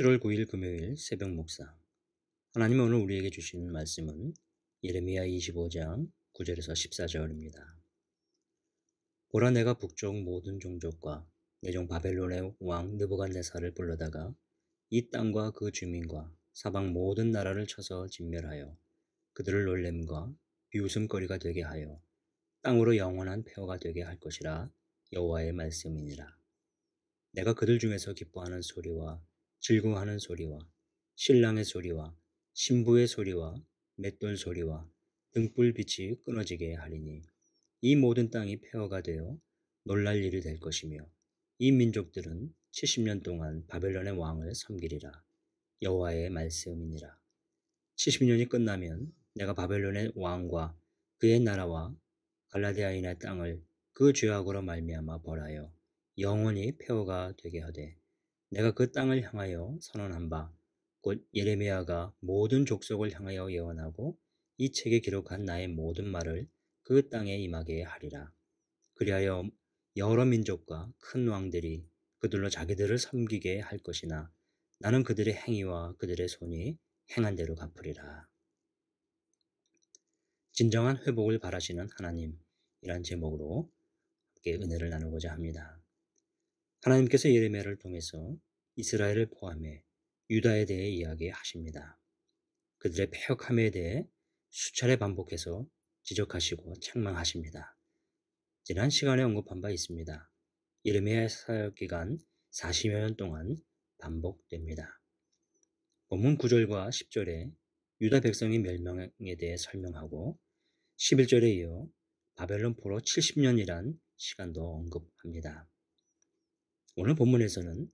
7월 9일 금요일 새벽 묵상. 하나님은 오늘 우리에게 주신 말씀은 예레미야 25장 9절에서 14절입니다. 보라, 내가 북쪽 모든 종족과 내종 바벨론의 왕 느부갓네살을 불러다가 이 땅과 그 주민과 사방 모든 나라를 쳐서 진멸하여 그들을 놀램과 비웃음거리가 되게 하여 땅으로 영원한 폐허가 되게 할 것이라. 여호와의 말씀이니라. 내가 그들 중에서 기뻐하는 소리와 즐거워하는 소리와 신랑의 소리와 신부의 소리와 맷돌 소리와 등불 빛이 끊어지게 하리니 이 모든 땅이 폐허가 되어 놀랄 일이 될 것이며 이 민족들은 70년 동안 바벨론의 왕을 섬기리라. 여호와의 말씀이니라. 70년이 끝나면 내가 바벨론의 왕과 그의 나라와 갈라디아인의 땅을 그 죄악으로 말미암아 벌하여 영원히 폐허가 되게 하되, 내가 그 땅을 향하여 선언한 바 곧 예레미야가 모든 족속을 향하여 예언하고 이 책에 기록한 나의 모든 말을 그 땅에 임하게 하리라. 그리하여 여러 민족과 큰 왕들이 그들로 자기들을 섬기게 할 것이나 나는 그들의 행위와 그들의 손이 행한 대로 갚으리라. 진정한 회복을 바라시는 하나님이란 제목으로 함께 은혜를 나누고자 합니다. 하나님께서 예레미야를 통해서 이스라엘을 포함해 유다에 대해 이야기하십니다. 그들의 패역함에 대해 수차례 반복해서 지적하시고 책망하십니다. 지난 시간에 언급한 바 있습니다. 예레미야의 사역 기간 40여 년 동안 반복됩니다. 본문 9절과 10절에 유다 백성의 멸망에 대해 설명하고 11절에 이어 바벨론 포로 70년이란 시간도 언급합니다. 오늘 본문에서는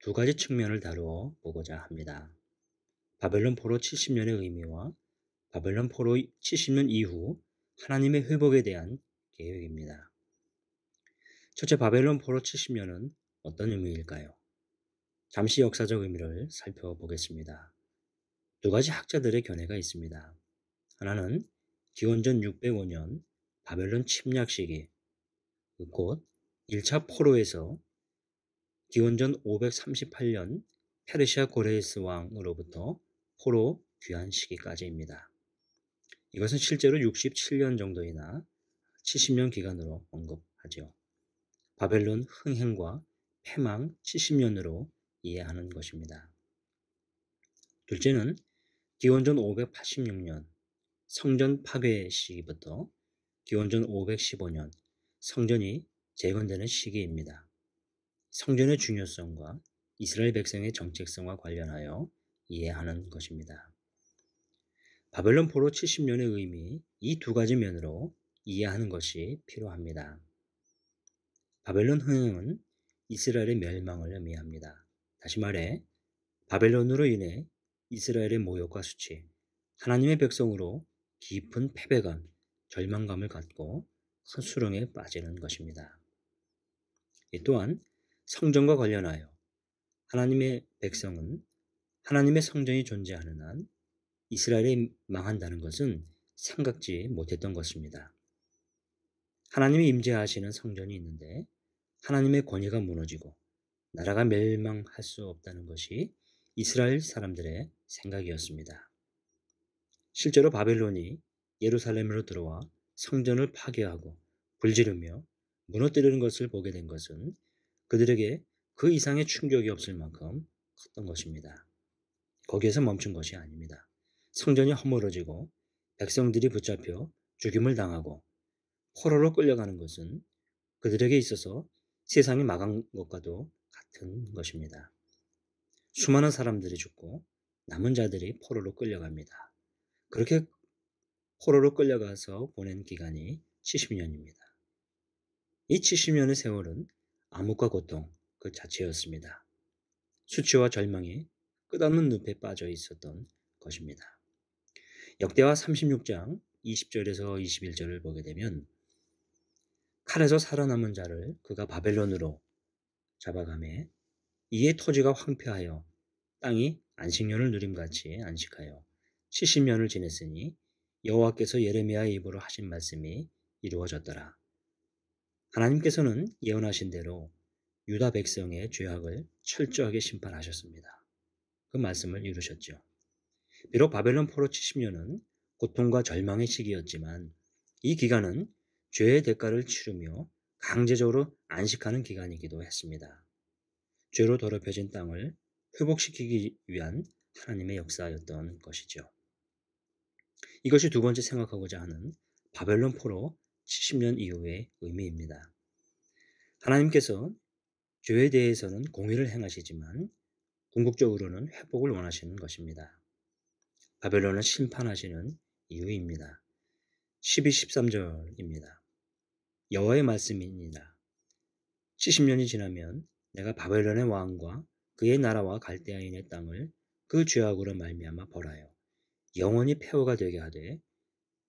두 가지 측면을 다루어 보고자 합니다. 바벨론 포로 70년의 의미와 바벨론 포로 70년 이후 하나님의 회복에 대한 계획입니다. 첫째, 바벨론 포로 70년은 어떤 의미일까요? 잠시 역사적 의미를 살펴보겠습니다. 두 가지 학자들의 견해가 있습니다. 하나는 기원전 605년 바벨론 침략 시기, 곧 1차 포로에서 기원전 538년 페르시아 고레스 왕으로부터 포로 귀환 시기까지입니다. 이것은 실제로 67년 정도이나 70년 기간으로 언급하죠. 바벨론 흥행과 패망 70년으로 이해하는 것입니다. 둘째는 기원전 586년 성전 파괴 시기부터 기원전 515년 성전이 재건되는 시기입니다. 성전의 중요성과 이스라엘 백성의 정체성과 관련하여 이해하는 것입니다. 바벨론 포로 70년의 의미, 이 두 가지 면으로 이해하는 것이 필요합니다. 바벨론 흥행은 이스라엘의 멸망을 의미합니다. 다시 말해 바벨론으로 인해 이스라엘의 모욕과 수치, 하나님의 백성으로 깊은 패배감, 절망감을 갖고 큰 수렁에 빠지는 것입니다. 이 또한 성전과 관련하여 하나님의 백성은 하나님의 성전이 존재하는 한 이스라엘이 망한다는 것은 생각지 못했던 것입니다. 하나님이 임재하시는 성전이 있는데 하나님의 권위가 무너지고 나라가 멸망할 수 없다는 것이 이스라엘 사람들의 생각이었습니다. 실제로 바벨론이 예루살렘으로 들어와 성전을 파괴하고 불지르며 무너뜨리는 것을 보게 된 것은 그들에게 그 이상의 충격이 없을 만큼 컸던 것입니다. 거기에서 멈춘 것이 아닙니다. 성전이 허물어지고 백성들이 붙잡혀 죽임을 당하고 포로로 끌려가는 것은 그들에게 있어서 세상이 망한 것과도 같은 것입니다. 수많은 사람들이 죽고 남은 자들이 포로로 끌려갑니다. 그렇게 포로로 끌려가서 보낸 기간이 70년입니다. 이 70년의 세월은 암흑과 고통 그 자체였습니다. 수치와 절망이 끝없는 늪에 빠져 있었던 것입니다. 역대하 36장 20절에서 21절을 보게 되면 칼에서 살아남은 자를 그가 바벨론으로 잡아가매 이에 토지가 황폐하여 땅이 안식년을 누림같이 안식하여 70년을 지냈으니 여호와께서 예레미야의 입으로 하신 말씀이 이루어졌더라. 하나님께서는 예언하신 대로 유다 백성의 죄악을 철저하게 심판하셨습니다. 그 말씀을 이루셨죠. 비록 바벨론 포로 70년은 고통과 절망의 시기였지만 이 기간은 죄의 대가를 치르며 강제적으로 안식하는 기간이기도 했습니다. 죄로 더럽혀진 땅을 회복시키기 위한 하나님의 역사였던 것이죠. 이것이 두 번째 생각하고자 하는 바벨론 포로 70년 이후의 의미입니다. 하나님께서 죄에 대해서는 공의를 행하시지만 궁극적으로는 회복을 원하시는 것입니다. 바벨론을 심판하시는 이유입니다. 12, 13절입니다. 여호와의 말씀이니라. 70년이 지나면 내가 바벨론의 왕과 그의 나라와 갈대아인의 땅을 그 죄악으로 말미암아 벌하여 영원히 폐허가 되게 하되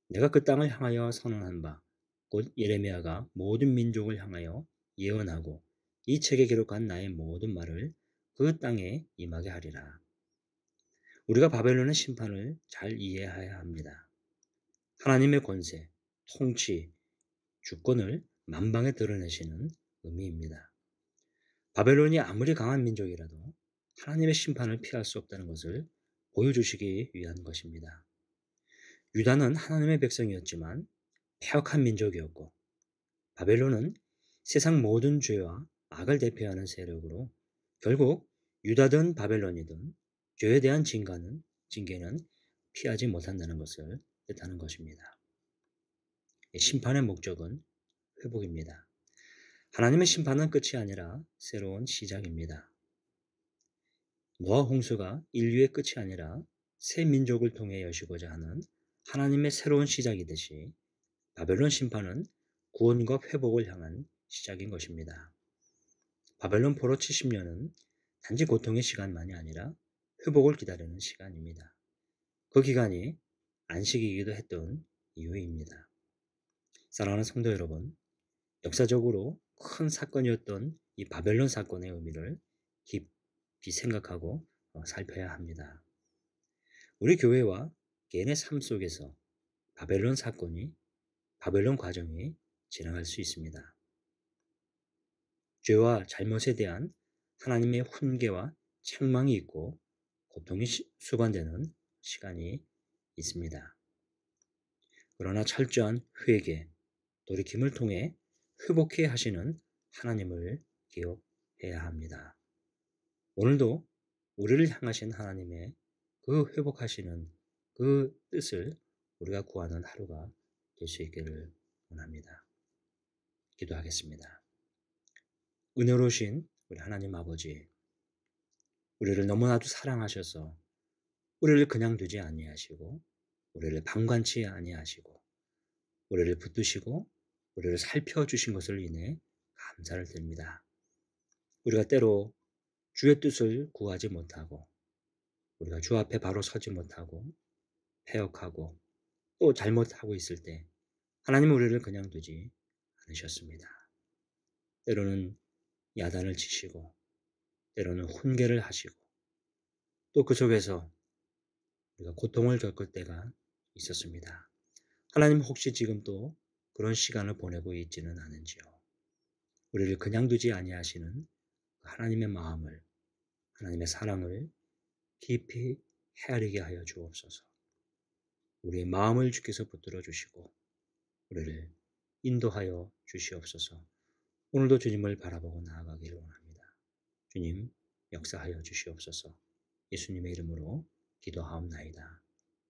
내가 그 땅을 향하여 선언한 바 곧 예레미야가 모든 민족을 향하여 예언하고 이 책에 기록한 나의 모든 말을 그 땅에 임하게 하리라. 우리가 바벨론의 심판을 잘 이해해야 합니다. 하나님의 권세, 통치, 주권을 만방에 드러내시는 의미입니다. 바벨론이 아무리 강한 민족이라도 하나님의 심판을 피할 수 없다는 것을 보여주시기 위한 것입니다. 유다는 하나님의 백성이었지만 패역한 민족이었고 바벨론은 세상 모든 죄와 악을 대표하는 세력으로 결국 유다든 바벨론이든 죄에 대한 징계는 피하지 못한다는 것을 뜻하는 것입니다. 심판의 목적은 회복입니다. 하나님의 심판은 끝이 아니라 새로운 시작입니다. 노아 홍수가 인류의 끝이 아니라 새 민족을 통해 여시고자 하는 하나님의 새로운 시작이듯이 바벨론 심판은 구원과 회복을 향한 시작인 것입니다. 바벨론 포로 70년은 단지 고통의 시간만이 아니라 회복을 기다리는 시간입니다. 그 기간이 안식이기도 했던 이유입니다. 사랑하는 성도 여러분, 역사적으로 큰 사건이었던 이 바벨론 사건의 의미를 깊이 생각하고 살펴야 합니다. 우리 교회와 개인의 삶 속에서 바벨론 과정이 지나갈 수 있습니다. 죄와 잘못에 대한 하나님의 훈계와 책망이 있고 고통이 수반되는 시간이 있습니다. 그러나 철저한 회개, 돌이킴을 통해 회복해 하시는 하나님을 기억해야 합니다. 오늘도 우리를 향하신 하나님의 그 회복하시는 그 뜻을 우리가 구하는 하루가 될 수 있기를 원합니다. 기도하겠습니다. 은혜로우신 우리 하나님 아버지, 우리를 너무나도 사랑하셔서 우리를 그냥 두지 아니하시고 우리를 방관치 아니하시고 우리를 붙드시고 우리를 살펴주신 것을 인해 감사를 드립니다. 우리가 때로 주의 뜻을 구하지 못하고 우리가 주 앞에 바로 서지 못하고 패역하고 또 잘못하고 있을 때 하나님은 우리를 그냥 두지 않으셨습니다. 때로는 야단을 치시고 때로는 훈계를 하시고 또 그 속에서 우리가 고통을 겪을 때가 있었습니다. 하나님 혹시 지금 또 그런 시간을 보내고 있지는 않은지요? 우리를 그냥 두지 아니하시는 하나님의 마음을, 하나님의 사랑을 깊이 헤아리게 하여 주옵소서. 우리의 마음을 주께서 붙들어 주시고 우리를 인도하여 주시옵소서. 오늘도 주님을 바라보고 나아가기를 원합니다. 주님 역사하여 주시옵소서. 예수님의 이름으로 기도하옵나이다.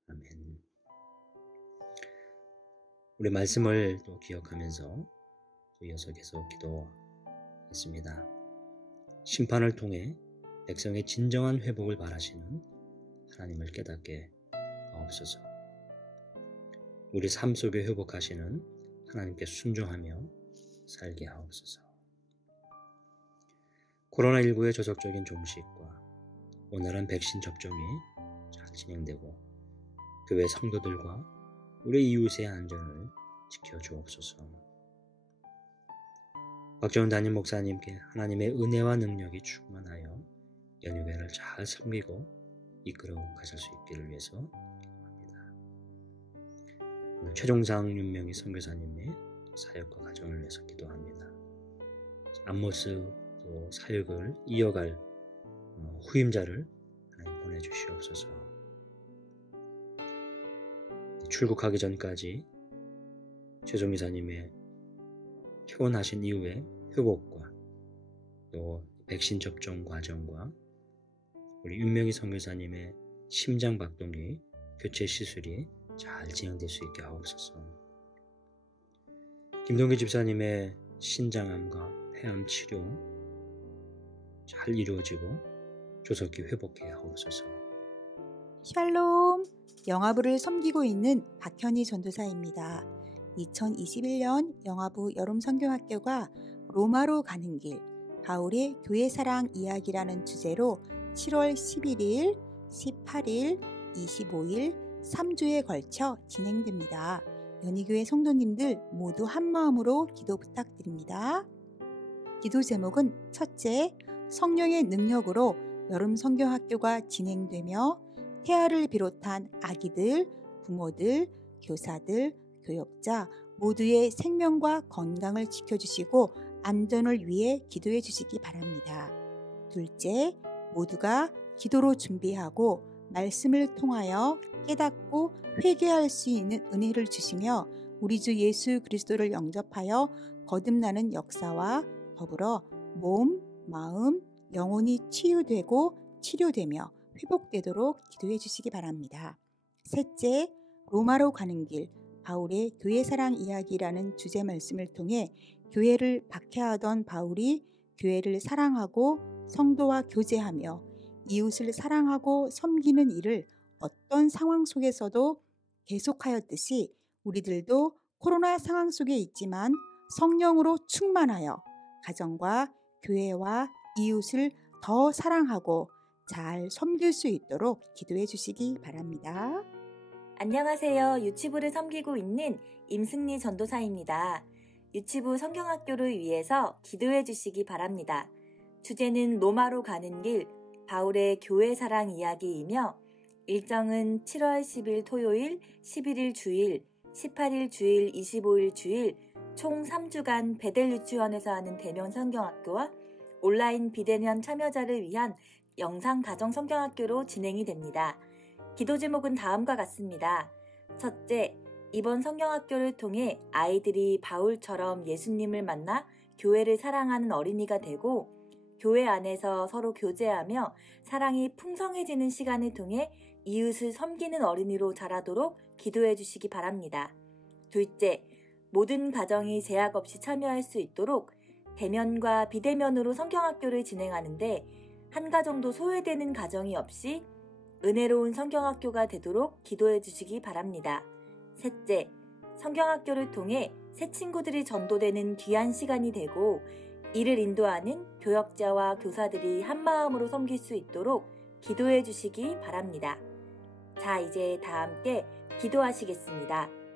아멘. 우리 말씀을 또 기억하면서 또 이어서 계속 기도하겠습니다. 심판을 통해 백성의 진정한 회복을 바라시는 하나님을 깨닫게 하옵소서. 우리 삶 속에 회복하시는 하나님께 순종하며 살게 하옵소서. 코로나19의 조속적인 종식과 원활한 백신 접종이 잘 진행되고 교회 성도들과 우리 이웃의 안전을 지켜주옵소서. 박정훈 담임 목사님께 하나님의 은혜와 능력이 충만하여 연유회를 잘 섬기고 이끌어 가실 수 있기를 위해서 기도합니다. 오늘 최종상 윤명희 선교사님의 사역과 가정을 위해서 기도합니다. 암모스 또 사역을 이어갈 후임자를 하나님 보내주시옵소서. 출국하기 전까지 최종기사님의 퇴원하신 이후에 회복과 또 백신 접종 과정과 우리 윤명희 선교사님의 심장박동기 교체 시술이 잘 진행될 수 있게 하옵소서. 김동기 집사님의 신장암과 폐암 치료 잘 이루어지고 조속히 회복해 하옵소서. 샬롬! 영아부를 섬기고 있는 박현희 전도사입니다. 2021년 영아부 여름선교학교가 로마로 가는 길, 바울의 교회사랑 이야기라는 주제로 7월 11일, 18일, 25일 3주에 걸쳐 진행됩니다. 연희교회 성도님들 모두 한마음으로 기도 부탁드립니다. 기도 제목은 첫째, 성령의 능력으로 여름선교학교가 진행되며 태아를 비롯한 아기들, 부모들, 교사들, 교역자 모두의 생명과 건강을 지켜주시고 안전을 위해 기도해 주시기 바랍니다. 둘째, 모두가 기도로 준비하고 말씀을 통하여 깨닫고 회개할 수 있는 은혜를 주시며 우리 주 예수 그리스도를 영접하여 거듭나는 역사와 더불어 몸, 마음, 영혼이 치유되고 치료되며 회복되도록 기도해 주시기 바랍니다. 셋째, 로마로 가는 길, 바울의 교회사랑 이야기라는 주제 말씀을 통해 교회를 박해하던 바울이 교회를 사랑하고 성도와 교제하며 이웃을 사랑하고 섬기는 일을 어떤 상황 속에서도 계속하였듯이 우리들도 코로나 상황 속에 있지만 성령으로 충만하여 가정과 교회와 이웃을 더 사랑하고 잘 섬길 수 있도록 기도해 주시기 바랍니다. 안녕하세요. 유치부를 섬기고 있는 임승리 전도사입니다. 유치부 성경학교를 위해서 기도해 주시기 바랍니다. 주제는 로마로 가는 길, 바울의 교회 사랑 이야기이며 일정은 7월 10일 토요일, 11일 주일, 18일 주일, 25일 주일 총 3주간 베델 유치원에서 하는 대면 성경학교와 온라인 비대면 참여자를 위한 영상 가정 성경학교로 진행이 됩니다. 기도 제목은 다음과 같습니다. 첫째, 이번 성경학교를 통해 아이들이 바울처럼 예수님을 만나 교회를 사랑하는 어린이가 되고 교회 안에서 서로 교제하며 사랑이 풍성해지는 시간을 통해 이웃을 섬기는 어린이로 자라도록 기도해 주시기 바랍니다. 둘째, 모든 가정이 제약 없이 참여할 수 있도록 대면과 비대면으로 성경학교를 진행하는데 한 가정도 소외되는 가정이 없이 은혜로운 성경학교가 되도록 기도해 주시기 바랍니다. 셋째, 성경학교를 통해 새 친구들이 전도되는 귀한 시간이 되고 이를 인도하는 교역자와 교사들이 한마음으로 섬길 수 있도록 기도해 주시기 바랍니다. 자, 이제 다 함께 기도하시겠습니다.